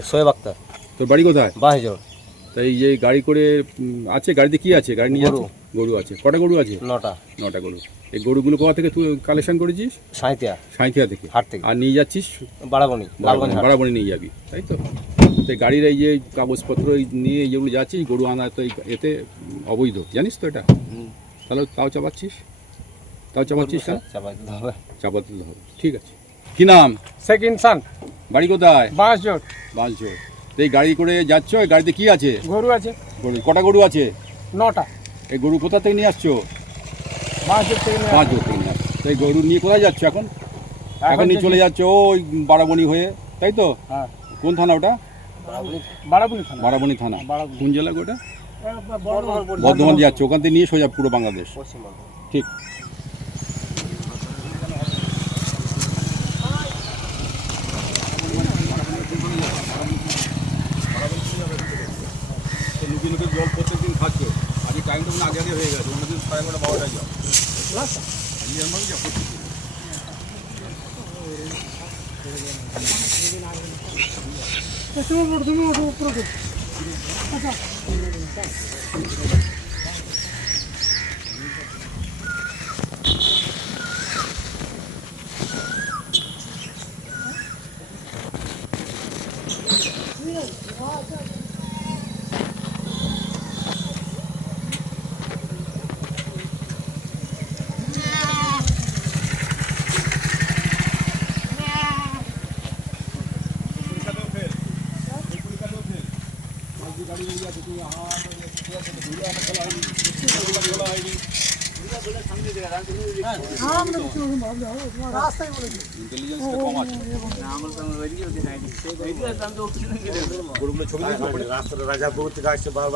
সোয়েব আক্তার। তোর বাড়ি কোথায়? বাহিজোর। তাই এই যে গাড়ি করে উম, আছে? গাড়িতে কি আছে? গাড়ি নিয়ে যাচ্ছে? গরু আছে। কটা গরু আছে? নটা। নটা গরু। এই গরুগুলো কোথা থেকে তুই কালেকশন করেছিস? সাঁইতিয়া সাঁইথিয়া থেকে। হাট থেকে। আর নিয়ে যাচ্ছিস? বাড়াবনি লালগঞ্জ হাট। বাড়াবাড়ি নিয়ে যাবি। তাই তো? তো এই গাড়ির এই যে কাগজপত্র এই নিয়ে যেগুলো যাচ্ছিস গরু আনা তো এই- এতে অবৈধ। জানিস তো এটা? হুম। তাহলে তাও চাপাচ্ছিস? তাও চাপাচ্ছিস না চাপাই দিতে হবে। চাপাতে তো হবে। ঠিক আছে। কি নাম? শেখ ইনসান। বাড়ি কোথায়? বাঁশ জোট। বাঁচছো তো এই গাড়ি করে যাচ্ছ? এই গাড়িতে কি আছে? গরু আছে। গরু। কটা গরু আছে? নটা। এই গরু কোথা থেকে নিয়ে আসছো? বাঁশ জোট থেকে পাঁচ গরু থেকে নিয়ে আসছো। এই গরু নিয়ে কোথায় যাচ্ছ এখন? এখন নিয়ে চলে যাচ্ছ ওই বারাবণী হয়ে তাই তো? হ্যাঁ। কোন থানা ওটা? বাড়াবুনি থানা। বারাবণী থানা। কোন জেলা ওটা? বর্ধমান। যাচ্ছে। ওখান থেকে নিয়ে সোজা পুরো বাংলাদেশ। পশ্চিমবঙ্গ। ঠিক জল প্রত্যেকদিন খাচ্ছ আজকে টাইমটা মনে আগে আগে হয়ে গেছে অন্যদিন সাড়ে এগারোটা বারোটায় যাও ইন্টেলিজেন্সটা কম আছে গরুগুলো ছবি দিয়েছো? রাস্তাটা রাজাপুর থেকে আসছে বারবার